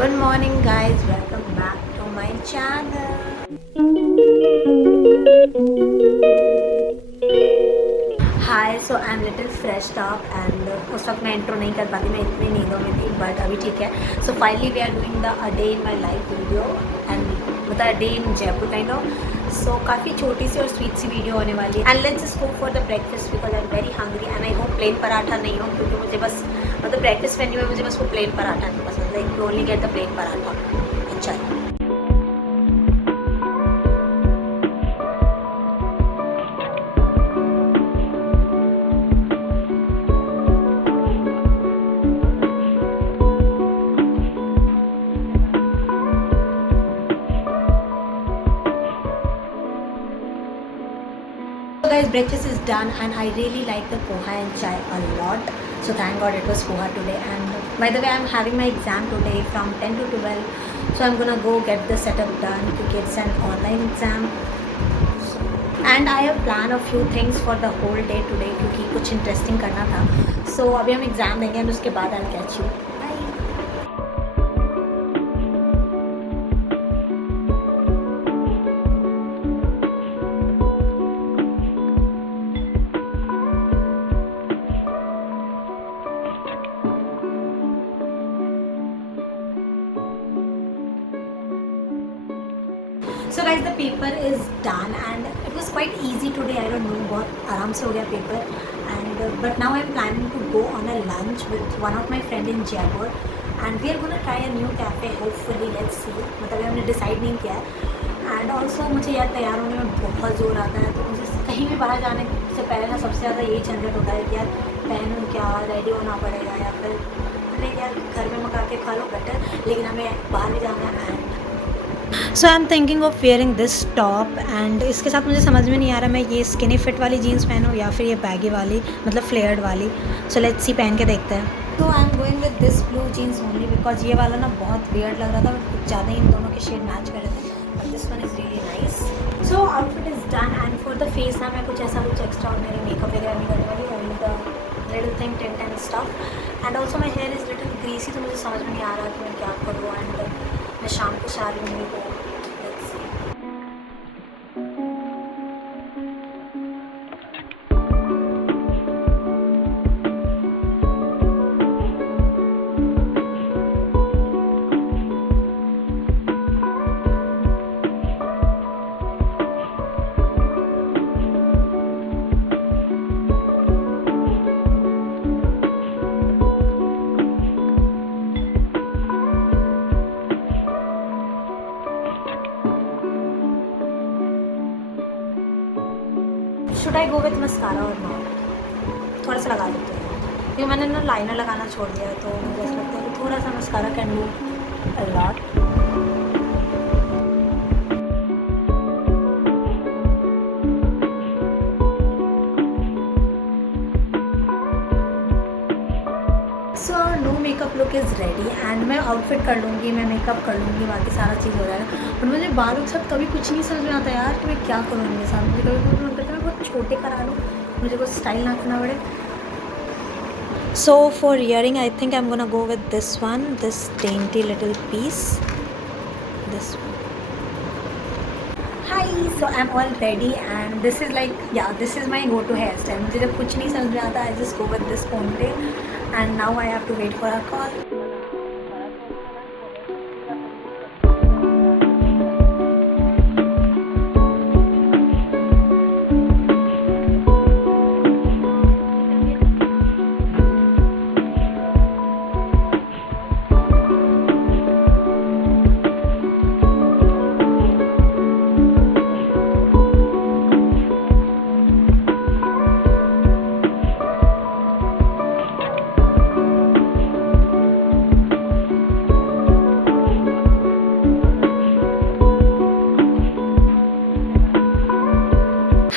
Good morning, guys. Welcome back to my channel. Hi so I am little freshed up and उस वक्त मैं intro नहीं कर पाती, मैं इतनी नींदों में थी, बट अभी ठीक है. So finally we are doing the a day in my life video and मतलब a day in Jaipur kind of. So काफ़ी छोटी सी और स्वीट सी वीडियो होने वाली है. And let's just go for the breakfast because I am very hungry and I hope plain paratha नहीं हो, क्योंकि मुझे बस मतलब ब्रेकफास्ट मेन्यू में मुझे बस वो प्लेन पराठा नहीं पसंद. Like you only get the plain paratha. अच्छा. So guys, breakfast is done and I really like the poha and chai a lot. So thank God it was poha today. And by the way, I'm having my exam today from 10 to 12. So I'm gonna go get the setup done because it's an online exam. And I have planned a few things for the whole day today क्योंकि कुछ interesting करना था. So अभी हम exam देंगे and उसके बाद I'll catch you. So guys, the paper is done and it was quite easy today. I don't know, बहुत आराम से हो गया paper. And but now I'm planning to go on a lunch with one of my friend in Jaipur and we are gonna try a new cafe. Hopefully, let's see. मतलब हमने decide नहीं किया है. And also मुझे यार तैयार होने में बहुत ज़ोर आता है, तो मुझे कहीं भी बाहर जाने से पहले ना सबसे ज़्यादा यही झंझट होता है कि यार पहनूँ क्या, रेडी होना पड़ेगा या फिर नहीं यार घर में मंगा के खा लो बेटर, लेकिन हमें बाहर भी जाना है. And so I am thinking of wearing this top and इसके साथ मुझे समझ में नहीं आ रहा मैं ये स्किनी फिट वाली जीन्स पहनूँ या फिर ये बैगी वाली मतलब फ्लेयर्ड वाली. सो लेट्स सी, पहन के देखते हैं. तो I am going with this blue jeans only because ये वाला ना बहुत वियर्ड लग रहा था, कुछ ज़्यादा ही इन दोनों के शेड मैच कर रहे थे. But this one is really nice. So outfit is done and for the face ना मैं कुछ ऐसा कुछ एक्स्ट्रा ऑर्डिनरी मेकअप वगैरह नहीं करने वाली, only the little thing tint and stuff. And also my here is little greasy, तो मुझे समझ में नहीं आ रहा कि मैं क्या करूँ. एंड मैं शाम को शादी में को should I go with mascara और नॉट. थोड़ा सा लगा लेते हैं क्योंकि मैंने ना लाइनर लगाना छोड़ दिया है, तो मुझे ऐसा लगता है कि थोड़ा सा mascara can do a lot. So no makeup look is ready and मैं आउटफिट कर लूँगी, मैं मेकअप कर लूँगी, बाकी सारा चीज़ हो जाएगा. बट मुझे बालों के साथ कभी कुछ नहीं समझ में आता यार कि मैं क्या करूँ उनके साथ. मुझे कभी कभी मन करता है मैं बहुत छोटे करा लूँ, मुझे कुछ स्टाइल ना करना पड़े. So for earring, I think I'm gonna go with this one, this dainty little piece, this one. Hi, so I'm all ready and this is like, yeah, this is my go-to hairstyle. मुझे जब कुछ नहीं समझ में आता I just go with this ponytail and now I have to wait for a call.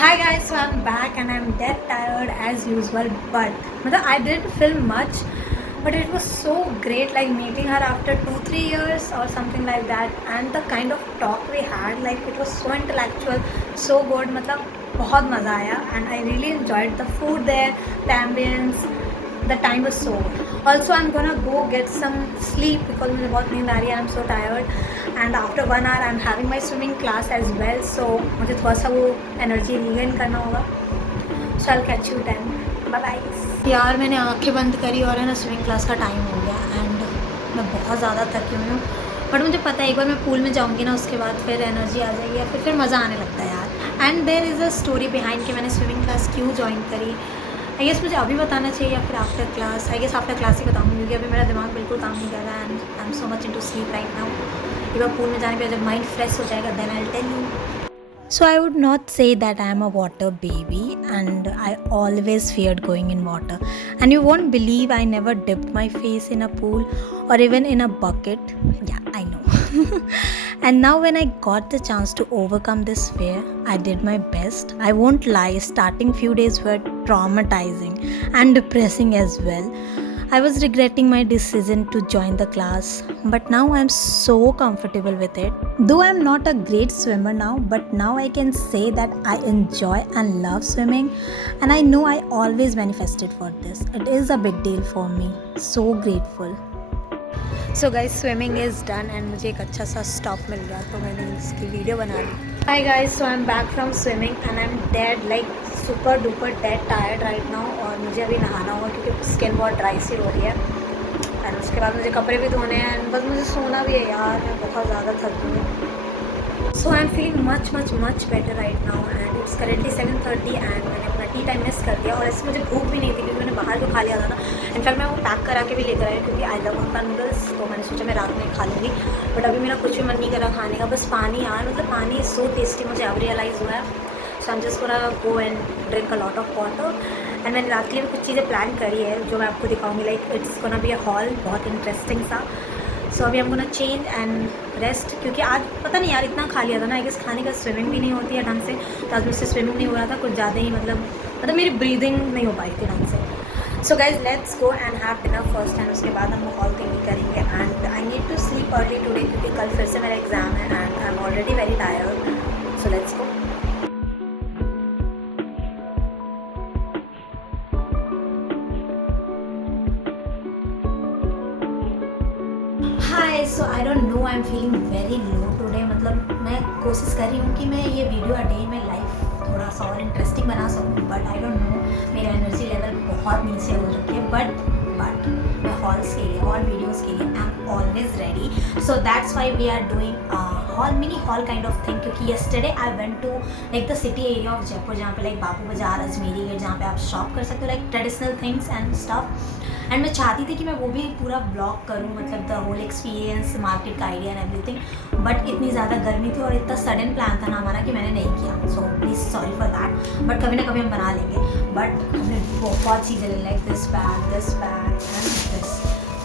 Hi guys, so I'm back and I'm dead tired as usual, but I didn't film much, but it was so great like meeting her after 2-3 years or something like that, and the kind of talk we had, like it was so intellectual, so good. बहुत मज़ा आया and I really enjoyed the food there, the ambience, the time was so. Also, I'm gonna go get some sleep because मुझे बहुत नींद आ रही है. I'm so tired. And after 1 hour, I'm having my swimming class as well. So मुझे थोड़ा सा वो energy regain करना होगा. So I'll catch you then. Bye bye. यार मैंने आंखें बंद करी और है ना स्विमिंग क्लास का टाइम हो गया एंड मैं बहुत ज़्यादा थकी हुई हूँ. बट मुझे पता है एक बार मैं पूल में जाऊँगी ना उसके बाद फिर एनर्जी आ जाएगी या फिर मज़ा आने लगता है यार. And there is a story behind कि मैंने स्विमिंग क्लास क्यों ज्वाइन करी. आई गेस मुझे अभी बताना चाहिए या फिर after class. I guess after class ही बताऊँगी क्योंकि अभी मेरा दिमाग बिल्कुल काम नहीं कर रहा है and I am so much into sleep right now. एक बार पूल में जाने पर जब माइंड फ्रेश हो जाएगा then I will tell you. So I would not say that I am a water baby and I always feared going in water. And you won't believe I never dipped my face in a pool or even in a bucket. Yeah, I know. And now when I got the chance to overcome this fear, I did my best. I won't lie, starting few days were traumatizing and depressing as well. I was regretting my decision to join the class, but now I'm so comfortable with it. Though I'm not a great swimmer now, but now I can say that I enjoy and love swimming, and I know I always manifested for this. It is a big deal for me. So grateful. So guys, swimming is done and मुझे एक अच्छा सा stop मिल गया तो मैंने इसकी video बना ली. Hi guys, so I'm back from swimming and I'm dead like super duper dead tired right now. और मुझे अभी नहाना होगा क्योंकि स्किन बहुत ड्राई सी हो रही है एंड उसके बाद मुझे कपड़े भी धोने हैं एंड बस मुझे सोना भी है यार. मैं बहुत ज़्यादा थक गई हूँ. So I am feeling much better right now and it's currently 7:30 and मैंने अपना टी टाइम मिस कर दिया और ऐसे मुझे भूख भी नहीं थी क्योंकि मैंने बाहर जो खा लिया था ना. इनफैक्ट मैं वो पैक करा के भी लेकर आई क्योंकि आई लव हक्का नूडल्स तो मैंने सोचा मैं रात में खा लूँगी. बट अभी मेरा कुछ भी मन नहीं करा खाने का. बस पानी यार मतलब पानी इज़ सो टेस्टी मुझे अब रियलाइज़ हुआ है. So I am just gonna go and drink a lot of water and मैंने रात के लिए कुछ चीज़ें प्लान करी है जो मैं आपको दिखाऊंगी. Like it's gonna be a hall बहुत इंटरेस्टिंग सा. सो अभी हम गोना चेंज एंड रेस्ट क्योंकि आज पता नहीं यार इतना खा लिया था ना. आई गेस खाने का स्विमिंग भी नहीं होती है ढंग से तो आज मुझसे स्विमिंग नहीं हो रहा था कुछ ज़्यादा ही मतलब मेरी ब्रीदिंग नहीं हो पाई थी ढंग से. So guys let's go and have dinner first and उसके बाद हम हॉल थिंकिंग करेंगे and I need to sleep early today क्योंकि कल फिर से मेरा एग्जाम है and I am already very tired. So let's go. Hi. So I don't know I am feeling very low today. मतलब मैं कोशिश कर रही हूँ कि मैं ये वीडियो अ डे में लाइफ थोड़ा सा और इंटरेस्टिंग बना सकूँ बट आई डोंट नो मेरा एनर्जी लेवल बहुत नीचे हो रखी है. बट मैं हॉल्स के लिए हॉल वीडियोज़ के लिए I am always ready. So that's why we are doing haul mini haul kind of thing क्योंकि yesterday I went to like the city area of Jaipur जहाँ पे लाइक बापू बाजार अजमेरी गेट जहाँ पे आप शॉप कर सकते हो like traditional things and stuff. And मैं चाहती थी कि मैं वो भी पूरा ब्लॉग करूँ मतलब द होल एक्सपीरियंस मार्केट का आइडिया एंड एवरीथिंग. बट इतनी ज़्यादा गर्मी थी और इतना सडन प्लान था ना हमारा कि मैंने नहीं किया. So please sorry for that. But कभी ना कभी हम बना लेंगे. बट हमने बहुत चीज़ें ले like this bag and this.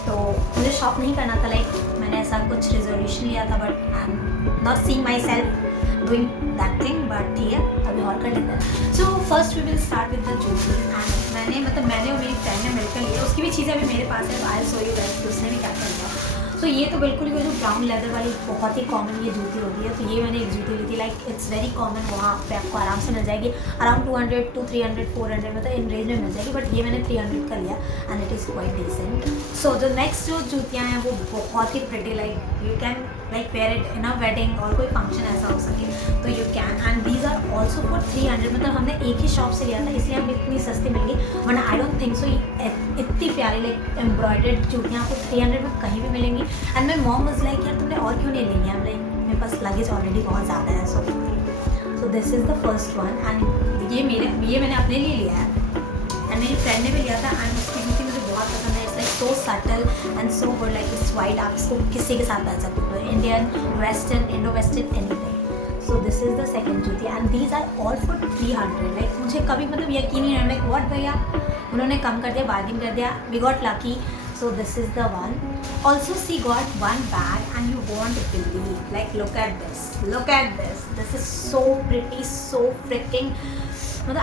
तो मुझे शॉप नहीं करना था लाइक मैंने ऐसा कुछ रिजोल्यूशन लिया था but I am not seeing myself doing that thing. But ठीक है अभी और कर लेते हैं. So first we will start with the juttis and मैंने और मेरी फ्रेंड ने मिलकर लिया. उसकी भी चीज़ें अभी मेरे पास है तो आई सो यू गाइस कि उसने भी क्या कर लिया. सो ये तो बिल्कुल ही जो ब्राउन लेदर वाली बहुत ही कॉमन ये जूती होती है. तो ये मैंने एक जूती ली थी लाइक इट्स वेरी कॉमन. वहाँ पे आपको आराम से मिल जाएगी अराउंड 200 to 300 400 मतलब इन रेंज में मिल जाएगी. बट ये मैंने 300 का लिया and it is quite decent. So जो नेक्स्ट जो जूतियाँ हैं वो बहुत ही pretty like you can like wear it in a wedding और कोई फंक्शन ऐसा हो सके तो you can. And these are also for 300 मतलब हमने एक ही शॉप से लिया था इसलिए हमें इतनी सस्ती मिल गई. वरना आई डोंट थिंक सो इतनी प्यारी लाइक एम्ब्रॉयडर्ड जूतियाँ आपको 300 में कहीं भी मिलेंगी. And my mom was like यार तुमने और क्यों नहीं लेंगी. हम लाइक मेरे पास लगेज ऑलरेडी बहुत ज़्यादा है. सो this is the first one and ये मैंने अपने लिए लिया है एंड मेरी फ्रेंड ने भी लिया था एंड उसकी जूती मुझे बहुत पसंद है. It's like so subtle and so good like it's white. आप इसको किसी के साथ पहन सकते हो Indian western indo western anything. So this is the second jutti and these are all for 300. Like मुझे कभी मतलब यकीन नहीं है लाइक व्हाट भैया उन्होंने कम कर दिया बार्गिन कर दिया. We got lucky. So this is the one. Also she got one bag and you won't believe. Like look at this. Look at this. This is so pretty, so freaking.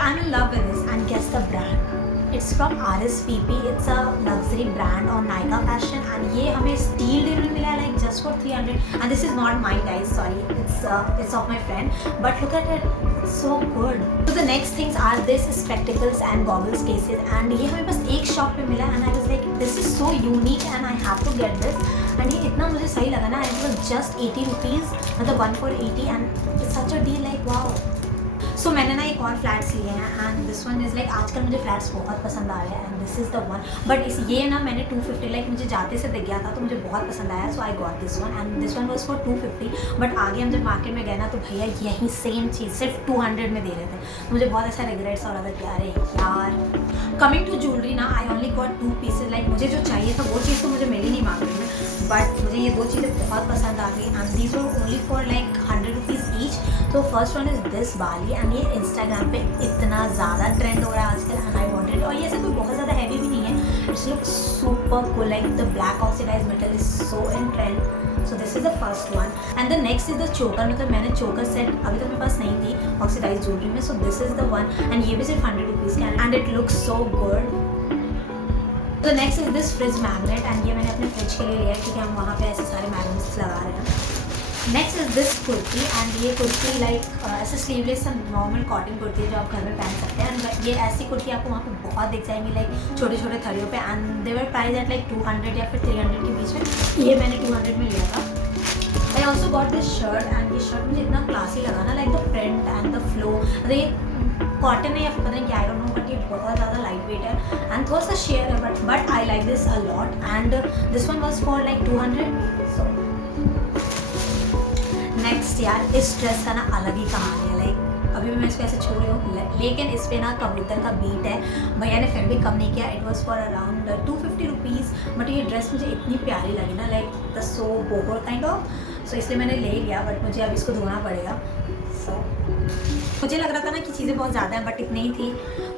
I'm in love with this. And guess the brand. It's from RSVP. It's a luxury brand on Nykaa Fashion. And ये हमें steal deal में मिला है like just for 300 and this is not mine guys, sorry, it's of my friend, but look at it, it's so good. So the next things are this spectacles and goggles cases and ये हमें बस एक shop पे मिला and I was like this is so unique and I have to get this and ये इतना मुझे सही लगा ना, it was just 80 rupees, मतलब 1 for 80 and it's such a deal, like wow. सो मैंने ना एक और फ्लैट्स लिए हैं and this one is like आजकल मुझे फ्लैट्स बहुत पसंद आ रहे हैं and this is the one, but इस ये ना मैंने 250 लाइक मुझे जाते से दिख गया था तो मुझे बहुत पसंद आया, so I got this one and this one was for 250, but आगे हम जब मार्केट में गए ना तो भैया यही सेम चीज़ सिर्फ 200 में दे रहे थे, तो मुझे बहुत ऐसा रिग्रेट्स हो रहा था कि अरे यार। कमिंग टू ज्वेलरी ना, I only got 2 pieces, like मुझे जो चाहिए था वो चीज़ तो मुझे मिली नहीं मार्केट में, बट मुझे ये 2 चीज़ें बहुत पसंद आ गई and these were only for like 100 rupees each. तो first one is this bali and ये इंस्टाग्राम पे इतना ज़्यादा ट्रेंड हो रहा है आजकल एंड आई वांटेड, और ये ऐसे कोई बहुत ज़्यादा हैवी भी नहीं है, it's look super cool, like the black oxidised metal is so in trend, so this is the first one and the next is the choker, मतलब मैंने चोकर सेट अभी तक मेरे पास नहीं थी ऑक्सीडाइज्ड ज्वेलरी में, so this is the one and ये भी सिर्फ 100 रुपीज़ का and it looks so good. तो next is this fridge magnet and ये मैंने अपने फ्रिज के लिए लिया है क्योंकि हम वहाँ पे ऐसे सारे मैग्नेट्स लगा रहे हैं। Next is this kurti and ये कुर्ती लाइक ऐसे स्लीवलेस नॉर्मल कॉटन कुर्ती है जो आप घर में पहन सकते हैं एंड ये ऐसी कुर्ती आपको वहाँ पे बहुत दिख जाएंगी लाइक छोटे छोटे थरियों पे and they were price at like 200 या फिर 300 के बीच में, ये मैंने 200 में लिया था। I also got this shirt and ये शर्ट मुझे इतना क्लासी लगा ना, like the print and the flow, अरे कॉटन है या फिर पता नहीं क्या, आई डोंट नो, बट ये बहुत ज़्यादा लाइट वेट है एंड थोड़ा सा शेयर है but I like this a lot and this one was for like 200। So next यार इस ड्रेस का ना अलग ही कहानी है, लाइक अभी भी मैं इसको ऐसे छोड़ रही हूँ लेकिन इस पर ना कबूतर का बीट है, भैया ने फिर भी कम नहीं किया, it was for around 250 rupees, but ये ड्रेस मुझे इतनी प्यारी लगी ना, like the so boho kind of, so इसलिए मैंने ले लिया, बट मुझे अब इसको धोना पड़ेगा। सो मुझे लग रहा था ना कि चीज़ें बहुत ज़्यादा हैं बट इतनी ही थी,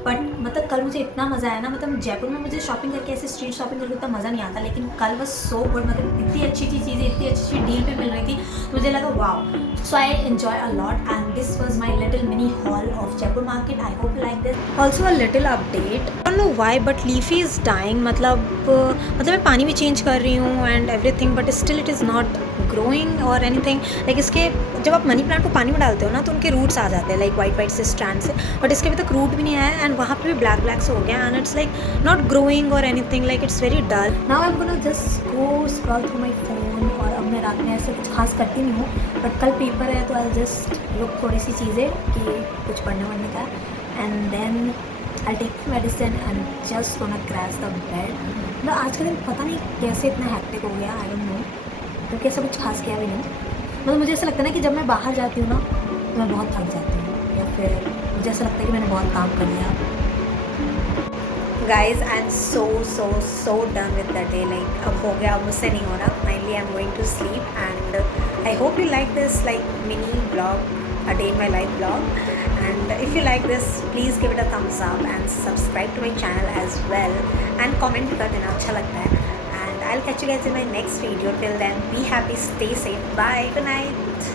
बट मतलब कल मुझे इतना मज़ा आया ना, मतलब जयपुर में मुझे शॉपिंग करके ऐसे स्ट्रीट शॉपिंग करके उतना मज़ा नहीं आता, लेकिन कल बस सो गुड, मतलब इतनी अच्छी अच्छी चीज़ें इतनी अच्छी डील पे मिल रही थी, मुझे लगा wow, so I enjoy a lot and this was my little mini haul of Jaipur market. I hope like this. Also a little update, I don't know why but Leafy is dying, मतलब मैं पानी भी change कर रही हूँ and everything but still it is not growing और anything, like इसके जब आप मनी प्लांट को पानी में डालते हो ना तो उनके रूट्स आ जाते हैं लाइक वाइट से स्ट्रैंड से, बट इसके अभी तक रूट भी नहीं आया एंड वहाँ पे भी ब्लैक से हो गया and it's like not growing और anything, like it's very dull. Now I am gonna just go scroll through my phone, और अब मैं रात में ऐसे कुछ खास करती नहीं हूँ बट कल पेपर है तो आई जस्ट लुक थोड़ी सी चीज़ें कि कुछ पढ़ने का and then I take medicine and just gonna crash the bed. मतलब आज का दिन पता नहीं कैसे इतना हैक्टिक हो गया, आई डोंट नो, क्योंकि ऐसा कुछ खास किया भी नहीं, मतलब मुझे ऐसा लगता है ना कि जब मैं बाहर जाती हूँ ना तो मैं बहुत थक जाती हूँ या फिर मुझे ऐसा लगता है कि मैंने बहुत काम कर लिया। Guys I am so done with the day, like अब हो गया, अब मुझसे नहीं हो रहा, finally I am going to sleep and I hope you like this like mini blog, a day in my life vlog, and if you like this please give it a thumbs up and subscribe to my channel as well and comment भी कर देना अच्छा लगता है and I'll catch you guys in my next video. Till then be happy, stay safe, bye, good night.